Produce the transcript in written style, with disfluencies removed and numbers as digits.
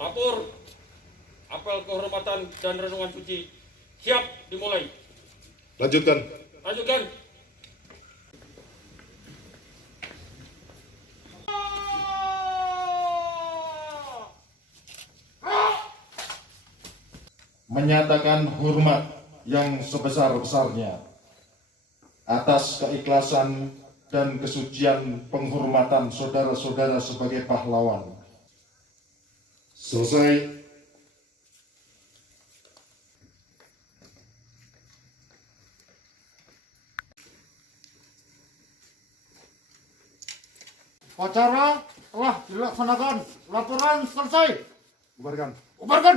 Lapor. Apel kehormatan dan renungan suci siap dimulai. Lanjutkan. Lanjutkan. Menyatakan hormat yang sebesar-besarnya atas keikhlasan dan kesucian penghormatan saudara-saudara sebagai pahlawan. Selesai. Upacara telah dilaksanakan. Laporan selesai. Bubarkan. Bubarkan.